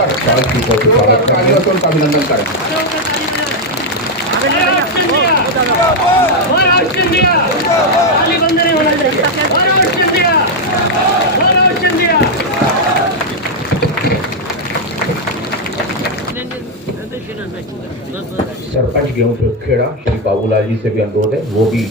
उनका अभिनंदन करें। महाराष्ट्र इंडिया, खाली बंद नहीं होना चाहिए। Maharashtra India, Maharashtra India. सरपंच गेहूं खेड़ा श्री बाबूलाल जी से भी अनुरोध है, वो भी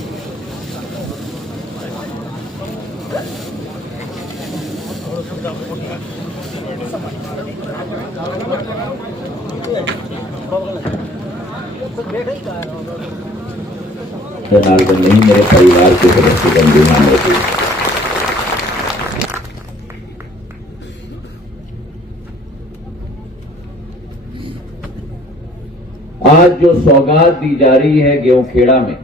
जनार्दन नहीं, मेरे परिवार के सदस्य बंधु हैं। आज जो सौगात दी जा रही है गेहूंखेड़ा में,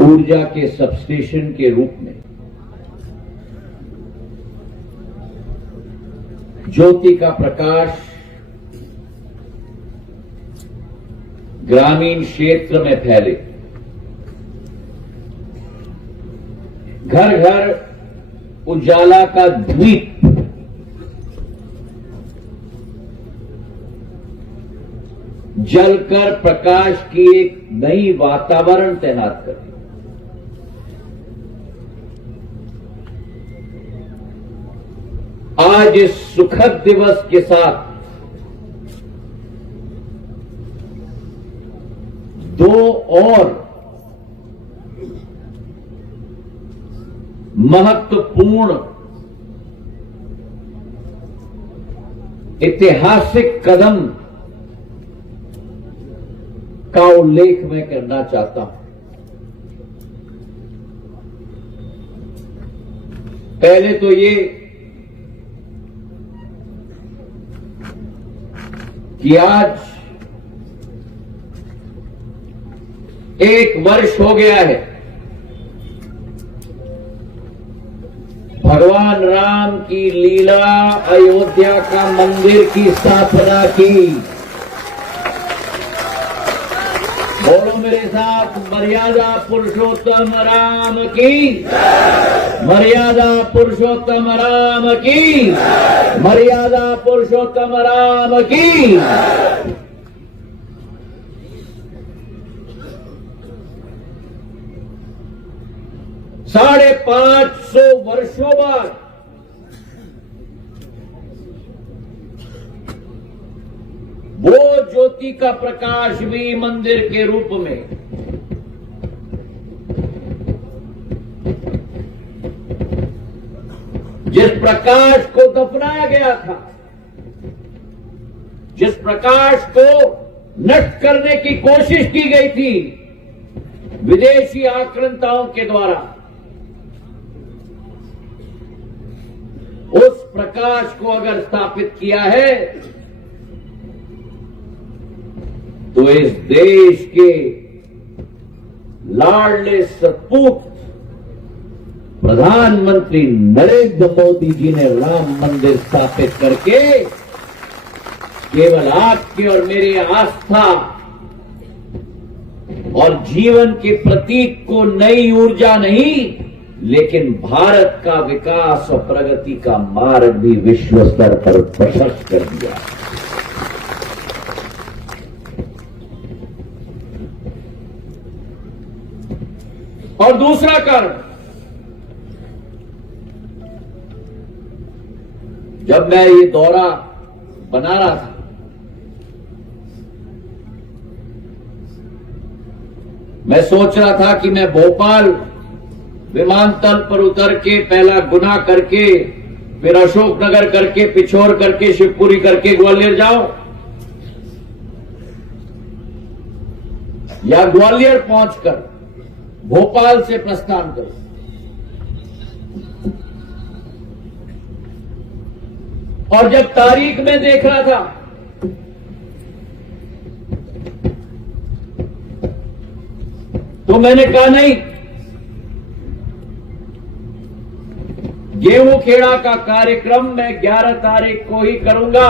ऊर्जा के सबस्टेशन के रूप में ज्योति का प्रकाश ग्रामीण क्षेत्र में फैले, घर घर उजाला का द्वीप जलकर प्रकाश की एक नई वातावरण तैनात कर, आज इस सुखद दिवस के साथ दो और महत्वपूर्ण ऐतिहासिक कदम का उल्लेख मैं करना चाहता हूं। पहले तो ये कि आज 1 वर्ष हो गया है भगवान राम की लीला अयोध्या का मंदिर की स्थापना की। बोलो मेरे साथ, मर्यादा पुरुषोत्तम राम की, मर्यादा पुरुषोत्तम राम की, मर्यादा पुरुषोत्तम राम की। 550 वर्षों बाद वो ज्योति का प्रकाश भी मंदिर के रूप में जिस प्रकाश को दफनाया गया था, जिस प्रकाश को नष्ट करने की कोशिश की गई थी विदेशी आक्रांताओं के द्वारा, उस प्रकाश को अगर स्थापित किया है तो इस देश के लाडले सपूत प्रधानमंत्री नरेंद्र मोदी जी ने राम मंदिर स्थापित करके केवल आपके और मेरे आस्था और जीवन के प्रतीक को नई ऊर्जा नहीं, लेकिन भारत का विकास और प्रगति का मार्ग भी विश्व स्तर पर प्रशस्त कर दिया। और दूसरा कारण, जब मैं ये दौरा बना रहा था मैं सोच रहा था कि मैं भोपाल विमानतल पर उतर के पहला गुना करके फिर अशोकनगर करके पिछोर करके शिवपुरी करके ग्वालियर जाऊं या ग्वालियर पहुंचकर भोपाल से प्रस्थान करूं। और जब तारीख में देख रहा था तो मैंने कहा नहीं, गेहूंखेड़ा का कार्यक्रम मैं 11 तारीख को ही करूंगा।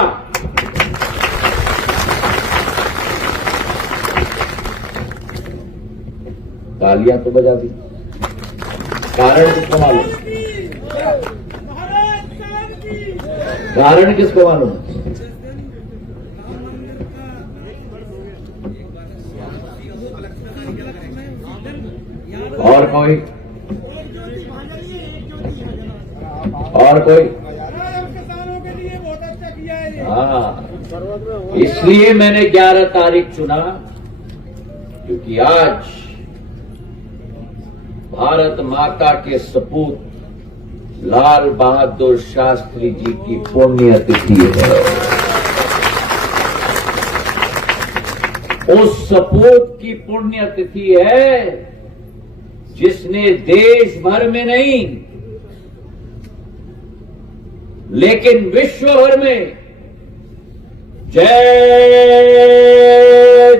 तालियां तो बजा दी, कारण कितना मालूम? कारण किसको मालूम? और कोई? और कोई? हाँ, इसलिए मैंने 11 तारीख चुना, क्योंकि आज भारत माता के सपूत लाल बहादुर शास्त्री जी की पुण्यतिथि है। उस सपूत की पुण्यतिथि है जिसने देश भर में नहीं लेकिन विश्व भर में जय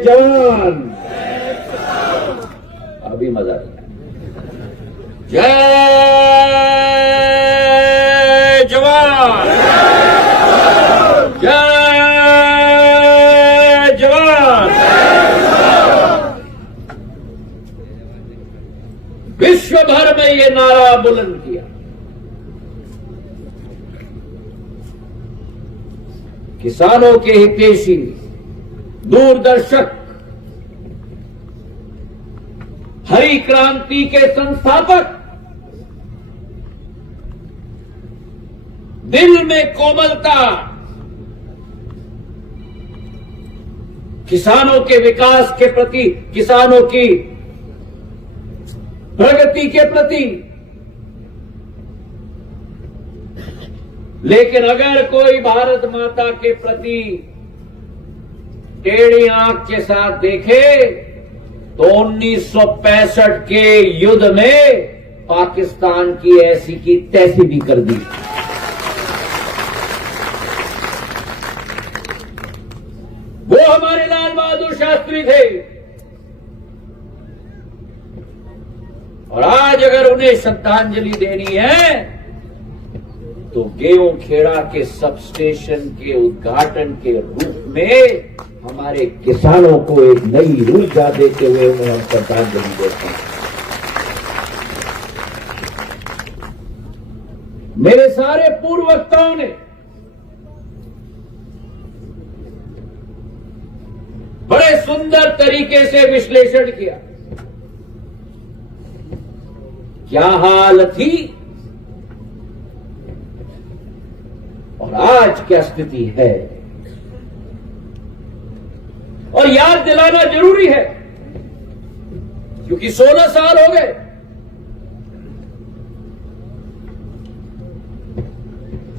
जवान, अभी मजा आया, जय जवान, जय जवान, विश्व भर में ये नारा बुलंद किया। किसानों के हितैषी, दूरदर्शक, हरी क्रांति के संस्थापक, दिल में कोमलता, किसानों के विकास के प्रति, किसानों की प्रगति के प्रति। लेकिन अगर कोई भारत माता के प्रति टेढ़ी आंख के साथ देखे तो 1965 के युद्ध में पाकिस्तान की ऐसी की तैसी भी कर दी। वो हमारे लाल बहादुर शास्त्री थे, और आज अगर उन्हें श्रद्धांजलि देनी है तो गेहूं खेड़ा के सब स्टेशन के उद्घाटन के रूप में हमारे किसानों को एक नई ऊर्जा देते हुए उन्हें हम श्रद्धांजलि देते हैं। मेरे सारे पूर्व वक्ताओं ने बड़े सुंदर तरीके से विश्लेषण किया। क्या हाल थी और आज क्या स्थिति है, और याद दिलाना जरूरी है क्योंकि 16 साल हो गए।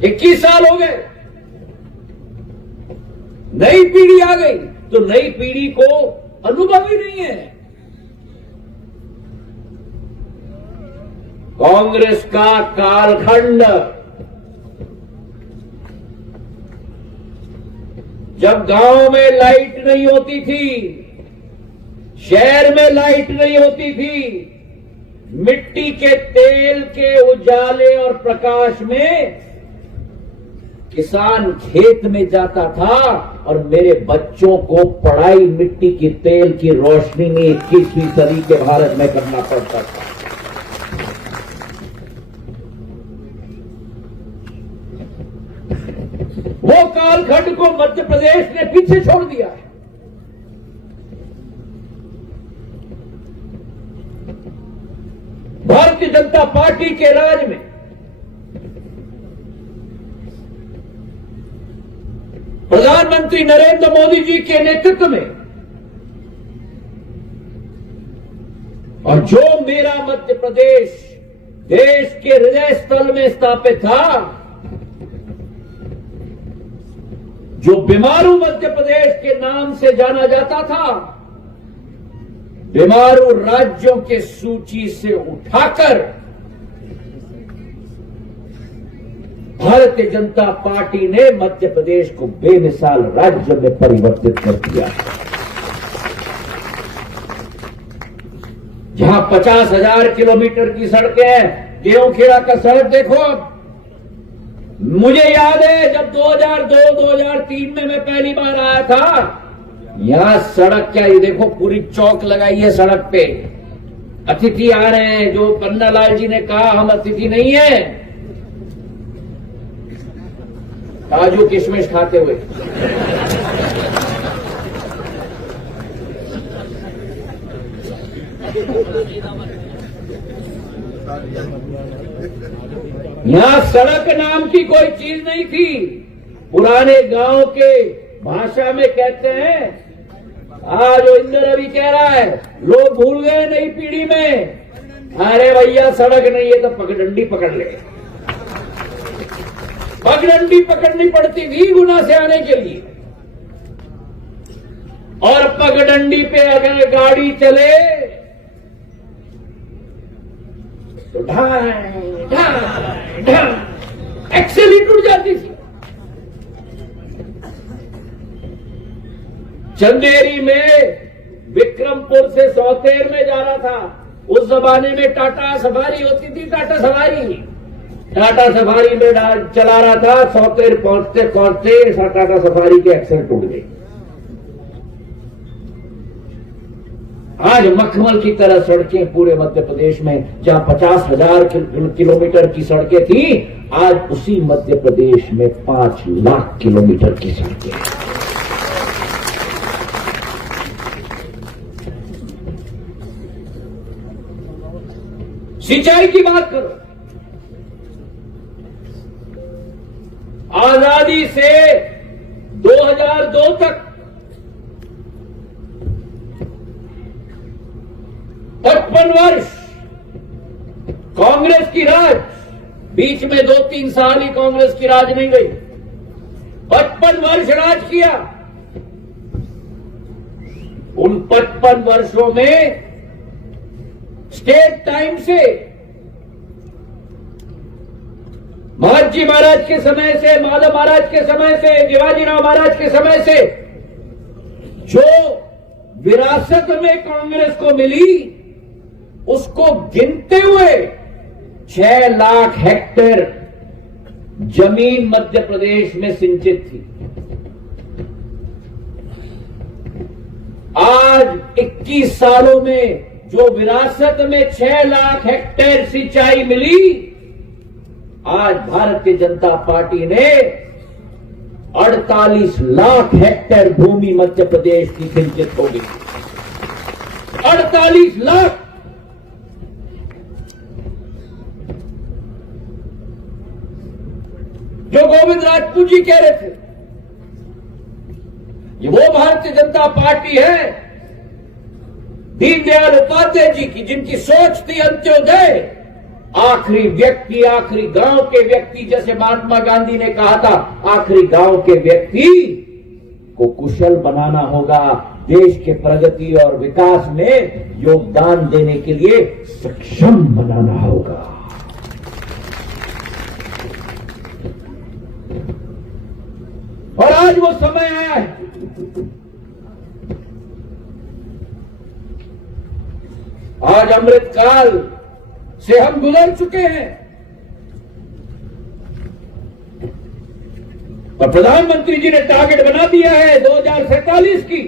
21 साल हो गए, नई पीढ़ी आ गई, तो नई पीढ़ी को अनुभव ही नहीं है। कांग्रेस का कालखंड, जब गांव में लाइट नहीं होती थी, शहर में लाइट नहीं होती थी, मिट्टी के तेल के उजाले और प्रकाश में किसान खेत में जाता था और मेरे बच्चों को पढ़ाई मिट्टी की तेल की रोशनी में 21वीं सदी के भारत में करना पड़ता था। वो कालखंड को मध्य प्रदेश ने पीछे छोड़ दिया है। भारतीय जनता पार्टी के राज में प्रधानमंत्री नरेंद्र मोदी जी के नेतृत्व में, और जो मेरा मध्य प्रदेश देश के हृदय स्थल में स्थापित था, जो बीमारू मध्य प्रदेश के नाम से जाना जाता था, बीमारू राज्यों के सूची से उठाकर भारतीय जनता पार्टी ने मध्य प्रदेश को बेमिसाल राज्य में परिवर्तित कर दिया। जहां 50,000 किलोमीटर की सड़कें हैं, गेहूं खेड़ा का सड़क देखो। मुझे याद है जब 2002-2003 में मैं पहली बार आया था, यहां सड़क क्या, ये देखो पूरी चौक लगाई है सड़क पे, अतिथि आ रहे हैं। जो पन्नालाल जी ने कहा हम अतिथि नहीं है, काजू किशमिश खाते हुए। यहां सड़क नाम की कोई चीज नहीं थी। पुराने गांव के भाषा में कहते हैं, आज जो इंदर अभी कह रहा है, लोग भूल गए नई पीढ़ी में। अरे भैया सड़क नहीं है तो पगडंडी पकड़ ले। पगडंडी पकड़नी पड़ती थी गुना से आने के लिए, और पगडंडी पे अगर गाड़ी चले तो ढाई ढाई ढाई एक्सेल ही टूट जाती थी। चंदेरी में विक्रमपुर से सौतेर में जा रहा था, उस जमाने में टाटा सफारी होती थी। टाटा सफारी में चला रहा था, सौतेर पहुंचते पहुंचते टाटा सफारी के एक्सेल टूट गई। आज मखमल की तरह सड़कें पूरे मध्य प्रदेश में, जहां 50,000 किलोमीटर की सड़कें थी, आज उसी मध्य प्रदेश में 5 लाख किलोमीटर की सड़कें हैं। सिंचाई की बात करो, आजादी से 2002 तक 55 वर्ष कांग्रेस की राज, बीच में 2-3 साल ही कांग्रेस की राज नहीं गई, 55 वर्ष राज किया। उन 55 वर्षों में स्टेट टाइम से, महाजी महाराज के समय से, माधव महाराज के समय से, शिवाजीराव महाराज के समय से जो विरासत में कांग्रेस को मिली, उसको गिनते हुए 6 लाख हेक्टेयर जमीन मध्य प्रदेश में सिंचित थी। आज 21 सालों में जो विरासत में 6 लाख हेक्टेयर सिंचाई मिली, आज भारतीय जनता पार्टी ने 48 लाख हेक्टेयर भूमि मध्य प्रदेश की सिंचित होगी। 48 लाख। जो गोविंद राजपूत जी कह रहे थे, ये वो भारतीय जनता पार्टी है दीनदयाल उपाध्याय जी की, जिनकी सोच थी अंत्योदय, आखिरी व्यक्ति, आखिरी गांव के व्यक्ति, जैसे महात्मा गांधी ने कहा था, आखिरी गांव के व्यक्ति को कुशल बनाना होगा, देश के प्रगति और विकास में योगदान देने के लिए सक्षम बनाना होगा। और आज वो समय आया है, आज अमृतकाल से हम गुजर चुके हैं, और प्रधानमंत्री जी ने टारगेट बना दिया है 2047 की,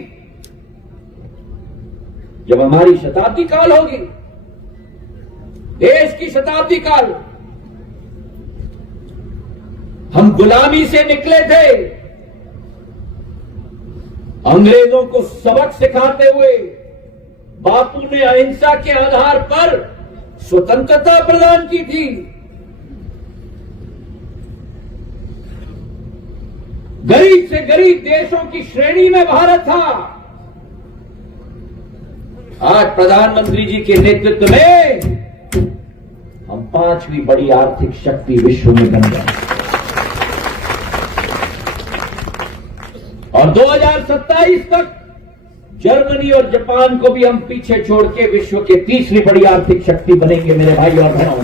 जब हमारी शताब्दी काल होगी, देश की शताब्दी काल। हम गुलामी से निकले थे, अंग्रेजों को सबक सिखाते हुए बापू ने अहिंसा के आधार पर स्वतंत्रता प्रदान की थी। गरीब से गरीब देशों की श्रेणी में भारत था। आज प्रधानमंत्री जी के नेतृत्व में हम 5वीं बड़ी आर्थिक शक्ति विश्व में बन गए, और 2027 तक जर्मनी और जापान को भी हम पीछे छोड़ के विश्व के 3री बड़ी आर्थिक शक्ति बनेंगे। मेरे भाई और बहनों,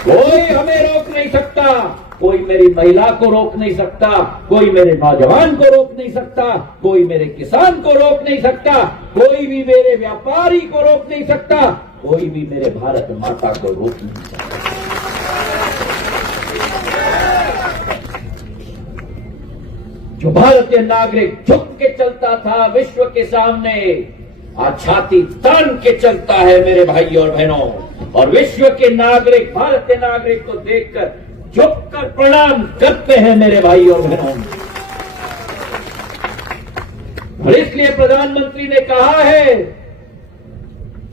कोई हमें रोक नहीं सकता, कोई मेरी महिला को रोक नहीं सकता, कोई मेरे नौजवान को रोक नहीं सकता, कोई मेरे किसान को रोक नहीं सकता, कोई भी मेरे व्यापारी को रोक नहीं सकता, कोई भी मेरे भारत माता को रोक नहीं सकता। जो भारतीय नागरिक झुक के चलता था विश्व के सामने, आज छाती तान के चलता है मेरे भाई और बहनों। और विश्व के नागरिक भारतीय नागरिक को देखकर झुककर प्रणाम करते हैं मेरे भाई और बहनों। और इसलिए प्रधानमंत्री ने कहा है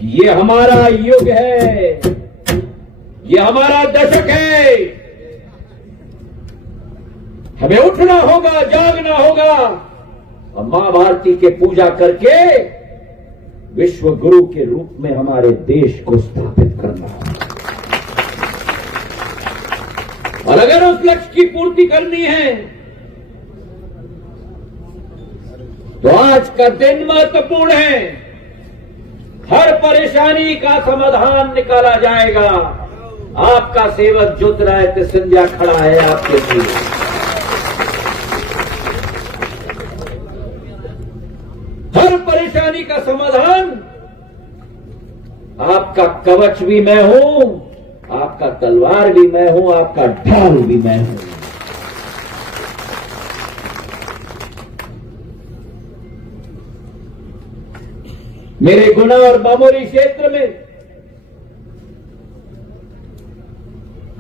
कि ये हमारा युग है, ये हमारा दशक है। हमें उठना होगा, जागना होगा और मां भारती के पूजा करके विश्व गुरु के रूप में हमारे देश को स्थापित करना है। और अगर उस लक्ष्य की पूर्ति करनी है तो आज का दिन महत्वपूर्ण है। हर परेशानी का समाधान निकाला जाएगा। आपका सेवक ज्योतिरादित्य सिंधिया खड़ा है आपके लिए। हर परेशानी का समाधान, आपका कवच भी मैं हूं, आपका तलवार भी मैं हूं, आपका ढाल भी मैं हूं। मेरे गुना और बामोरी क्षेत्र में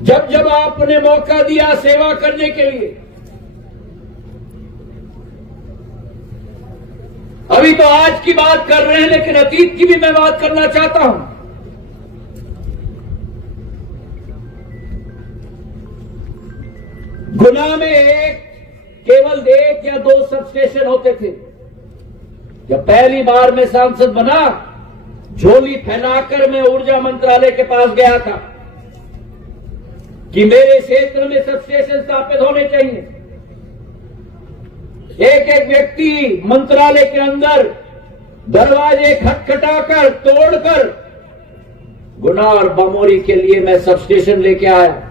जब जब आपने मौका दिया सेवा करने के लिए, अभी तो आज की बात कर रहे हैं लेकिन अतीत की भी मैं बात करना चाहता हूं। गुना में केवल 1 या 2 सब स्टेशन होते थे। जब पहली बार मैं सांसद बना, झोली फैलाकर मैं ऊर्जा मंत्रालय के पास गया था कि मेरे क्षेत्र में सब स्टेशन स्थापित होने चाहिए। एक एक व्यक्ति मंत्रालय के अंदर दरवाजे खटखटाकर तोड़कर गुना और बामोरी के लिए मैं सब स्टेशन लेके आया।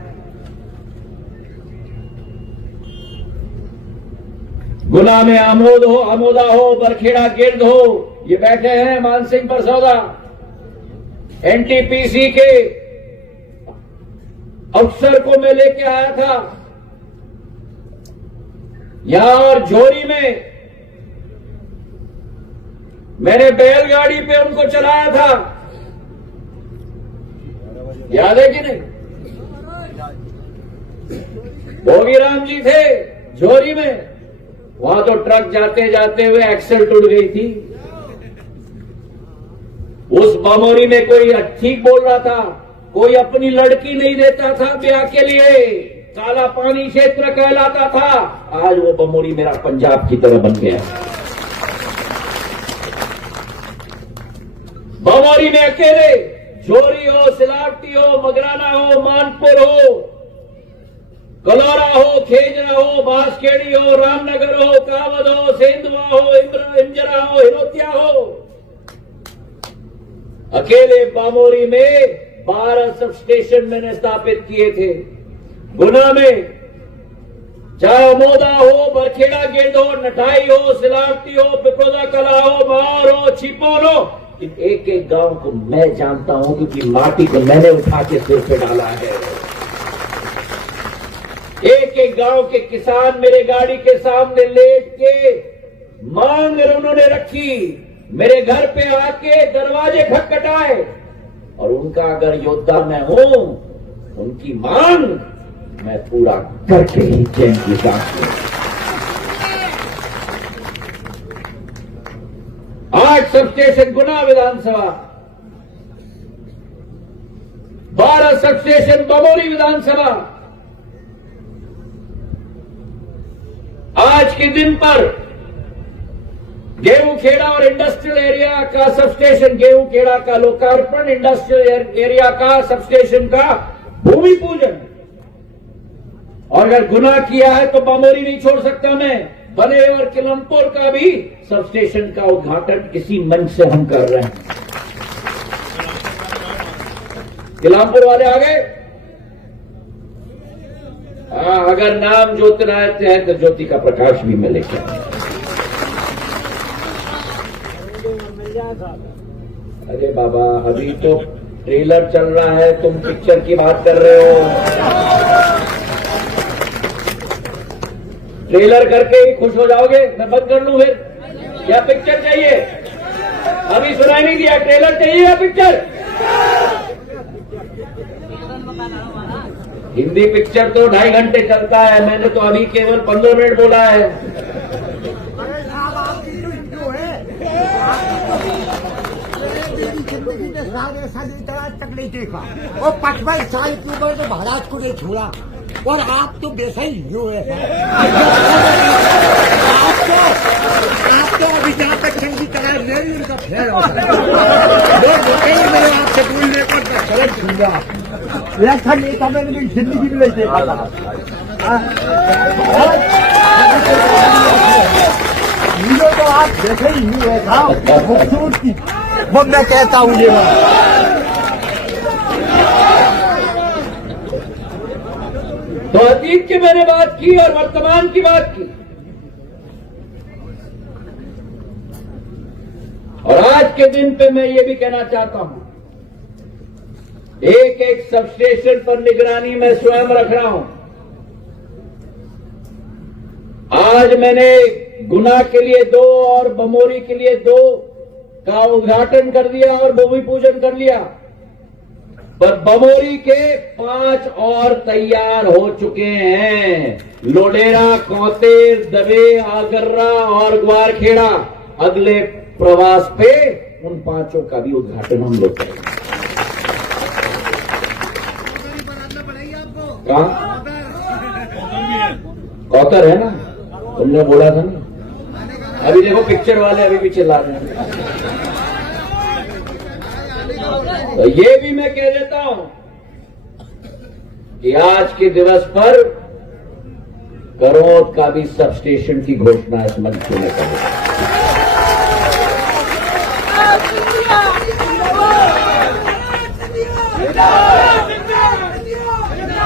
गुना में अमोदा हो, बरखेड़ा गिर्द हो, ये बैठे हैं मानसिंह परसौदा, एनटीपीसी के अफसर को मैं लेके आया था यहां। और झोरी में मैंने बैलगाड़ी पे उनको चलाया था, याद है कि नहीं? भोगीराम जी थे झोरी में, वहां तो ट्रक जाते जाते हुए एक्सल टूट गई थी। उस बामोरी में कोई ठीक बोल रहा था, कोई अपनी लड़की नहीं देता था ब्याह के लिए, काला पानी क्षेत्र कहलाता था। आज वो बामोरी मेरा पंजाब की तरह बन गया। बामोरी में अकेले झोरी हो, सिलावटी हो, मगराना हो, मानपुर हो, कलौरा हो, खेजरा हो, बांसखेड़ी हो, रामनगर हो, कावद हो, सेंधवा हो, इंजरा हो, हिरोतिया हो, अकेले बामोरी में 12 सब स्टेशन मैंने स्थापित किए थे। गुना में चाहे अमोदा हो, बरखेड़ा गिर्द हो, नठाई हो, सिलावटी हो, पिपरोदा कला हो, माहौर हो, छिपोन हो, एक एक गांव को मैं जानता हूं क्योंकि माटी को मैंने उठा के सिर पे डाला है। एक एक गांव के किसान मेरे गाड़ी के सामने लेट के मांग उन्होंने रखी, मेरे घर पे आके दरवाजे खटखटाए और उनका अगर योद्धा मैं हूं, उनकी मांग मैं पूरा करके ही चैन की सांस लूं। 8 सब स्टेशन गुना विधानसभा, 12 सब स्टेशन बामोरी विधानसभा। आज के दिन पर गेहूंखेड़ा और इंडस्ट्रियल एरिया का सब स्टेशन, गेहूंखेड़ा का लोकार्पण, इंडस्ट्रियल एरिया का सब स्टेशन का भूमि पूजन। और अगर गुना किया है तो बामोरी नहीं छोड़ सकता मैं। बने और किलमपुर का भी सब स्टेशन का उद्घाटन इसी मंच से हम कर रहे हैं। किलमपुर वाले आ गए? अगर नाम ज्योतिरादित्य है तो ज्योति का प्रकाश भी मैं लेके आऊंगा। अरे बाबा, अभी तो ट्रेलर चल रहा है, तुम पिक्चर की बात कर रहे हो। ट्रेलर करके ही खुश हो जाओगे? मैं बंद कर लूं फिर? क्या पिक्चर चाहिए? अभी सुनाई नहीं दिया, ट्रेलर चाहिए या पिक्चर? हिंदी पिक्चर तो 2.5 घंटे चलता है, मैंने तो अभी केवल 15 मिनट बोला है। अरे साहब आपकी जो हिंदू है सारे सदी तक नहीं देखा और 55 साल की उम्र में महाराज को नहीं छोड़ा और आप तो वैसा ही हिंदू है। आपको अभी जहाँ तक चंगी तरह नहीं उनका फेर होता है मेरे आपसे बोलने पर गलत छूंगा ऐसा नहीं था मैंने जिंदगी में नहीं देखा हीरो तो आप जैसे ही हिंदू है साहब खूबसूरती वो मैं कहता हूँ ये तो अतीत की मैंने बात की और वर्तमान की बात की, और आज के दिन पे मैं ये भी कहना चाहता हूं, एक एक सबस्टेशन पर निगरानी मैं स्वयं रख रहा हूं। आज मैंने गुना के लिए 2 और बमोरी के लिए 2 का उद्घाटन कर दिया और भूमि पूजन कर लिया, पर बमोरी के 5 और तैयार हो चुके हैं। लोडेरा, कौतेर, दबे, आगर्रा और ग्वारखेड़ा अगले प्रवास पे उन 5 का भी उद्घाटन हम लोग करेंगे। कहाँ कौतर है ना, तुमने बोला था ना। अभी देखो पिक्चर वाले अभी भी चिल्ला रहे हैं। तो ये भी मैं कह देता हूं कि आज के दिवस पर करोड़ का भी सबस्टेशन की घोषणा इस मंच में करें।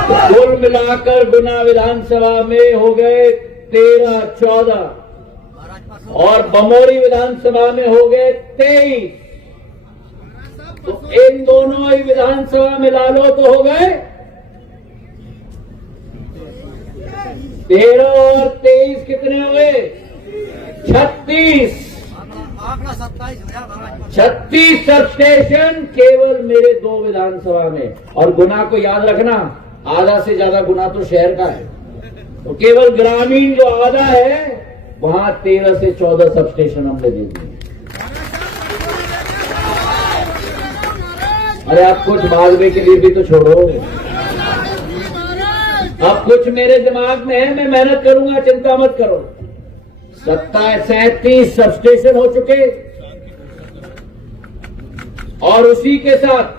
तो कुल मिलाकर गुना विधानसभा में हो गए 13-14 और बमोरी विधानसभा में हो गए 23। तो इन दोनों ही विधानसभा मिला लो तो हो गए 13 और 23 कितने हो गए 36। 36 सबस्टेशन केवल मेरे 2 विधानसभा में। और गुना को याद रखना, आधा से ज्यादा गुना तो शहर का है, तो केवल ग्रामीण जो आधा है वहां 13 से 14 सबस्टेशन हमने दे दिए। अरे आप कुछ मालवे के लिए भी तो छोड़ो, अब कुछ मेरे दिमाग में है, मैं मेहनत करूंगा, चिंता मत करो। 37 सबस्टेशन हो चुके और उसी के साथ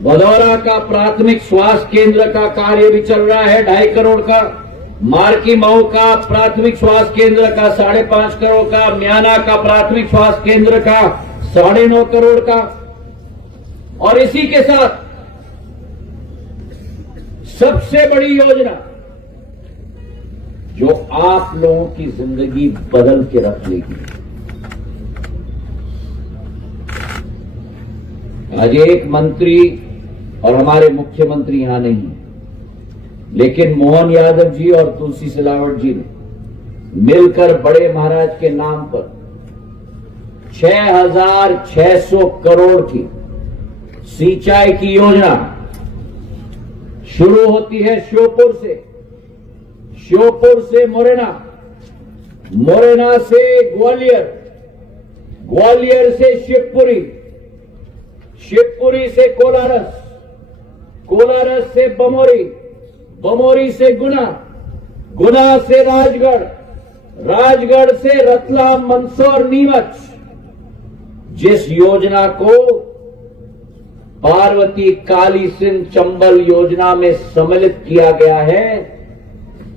भदौरा का प्राथमिक स्वास्थ्य केंद्र का कार्य भी चल रहा है 2.5 करोड़ का, मार्की मऊ का प्राथमिक स्वास्थ्य केंद्र का 5.5 करोड़ का, म्याना का प्राथमिक स्वास्थ्य केंद्र का 9.5 करोड़ का, और इसी के साथ सबसे बड़ी योजना जो आप लोगों की जिंदगी बदल के रख लेगी। आज एक मंत्री और हमारे मुख्यमंत्री यहां नहीं है, लेकिन मोहन यादव जी और तुलसी सिलावट जी ने मिलकर बड़े महाराज के नाम पर 6,600 करोड़ की सिंचाई की योजना शुरू होती है श्योपुर से मुरैना, मुरैना से ग्वालियर, ग्वालियर से शिवपुरी, शिवपुरी से कोलारस, कोलारस से बमोरी, बमोरी से गुना, गुना से राजगढ़, राजगढ़ से रतलाम, मंदसौर, नीमच। जिस योजना को पार्वती काली सिंध चंबल योजना में सम्मिलित किया गया है,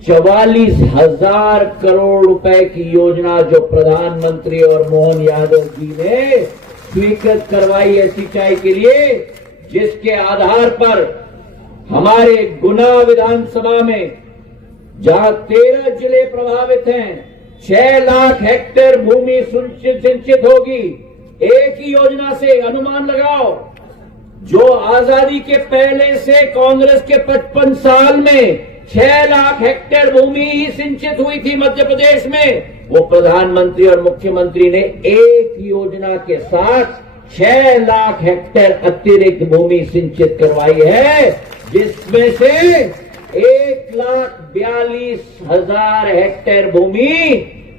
44,000 करोड़ रुपए की योजना जो प्रधानमंत्री और मोहन यादव जी ने स्वीकृत करवाई है सिंचाई के लिए, जिसके आधार पर हमारे गुना विधानसभा में जहां 13 जिले प्रभावित हैं, 6 लाख हेक्टेयर भूमि सिंचित होगी। एक ही योजना से अनुमान लगाओ, जो आजादी के पहले से कांग्रेस के 55 साल में 6 लाख हेक्टेयर भूमि ही सिंचित हुई थी मध्य प्रदेश में, वो प्रधानमंत्री और मुख्यमंत्री ने एक योजना के साथ 6 लाख हेक्टेयर अतिरिक्त भूमि सिंचित करवाई है, जिसमें से 1,42,000 हेक्टेयर भूमि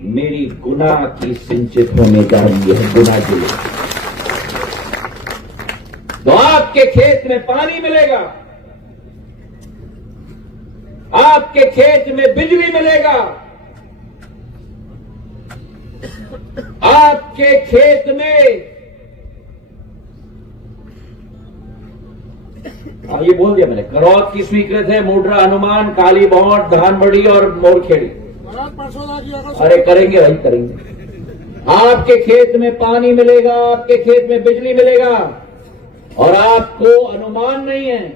मेरी गुना की सिंचित होने जा रही है, गुना जिले। तो आपके खेत में पानी मिलेगा, आपके खेत में बिजली मिलेगा, आपके खेत में ये बोल दिया मैंने, करौत की स्वीकृत है, मोडरा, हनुमान, काली बौंड, धानबड़ी और मोरखेड़ी। अरे करेंगे भाई, करेंगे। आपके खेत में पानी मिलेगा, आपके खेत में बिजली मिलेगा, और आपको अनुमान नहीं है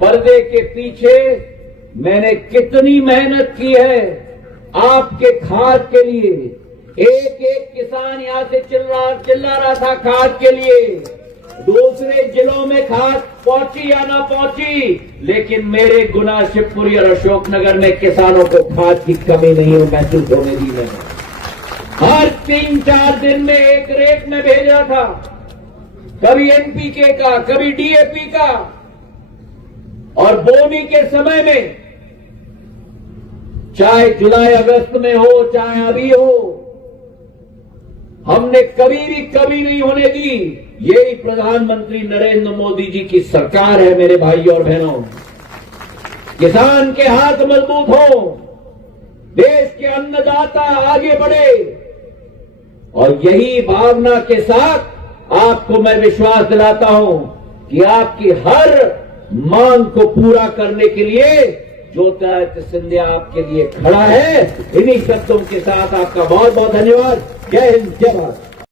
पर्दे के पीछे मैंने कितनी मेहनत की है आपके खाद के लिए। एक एक किसान यहां से चिल्ला रहा था खाद के लिए। दूसरे जिलों में खाद पहुंची या ना पहुंची, लेकिन मेरे गुना, शिवपुरी और अशोकनगर में किसानों को खाद की कमी नहीं महसूस होने दी मैंने। हर 3-4 दिन में एक रेट में भेजा था, कभी एनपीके का, कभी डीएपी का, और बोनी के समय में, चाहे जुलाई अगस्त में हो, चाहे अभी हो, हमने कभी नहीं होने दी। यही प्रधानमंत्री नरेंद्र मोदी जी की सरकार है मेरे भाई और बहनों। किसान के हाथ मजबूत हो, देश के अन्नदाता आगे बढ़े, और यही भावना के साथ आपको मैं विश्वास दिलाता हूं कि आपकी हर मांग को पूरा करने के लिए ज्योतिरादित्य सिंधिया आपके लिए खड़ा है। इन्हीं शब्दों के साथ आपका बहुत बहुत धन्यवाद। जय हिंद, जय भारत।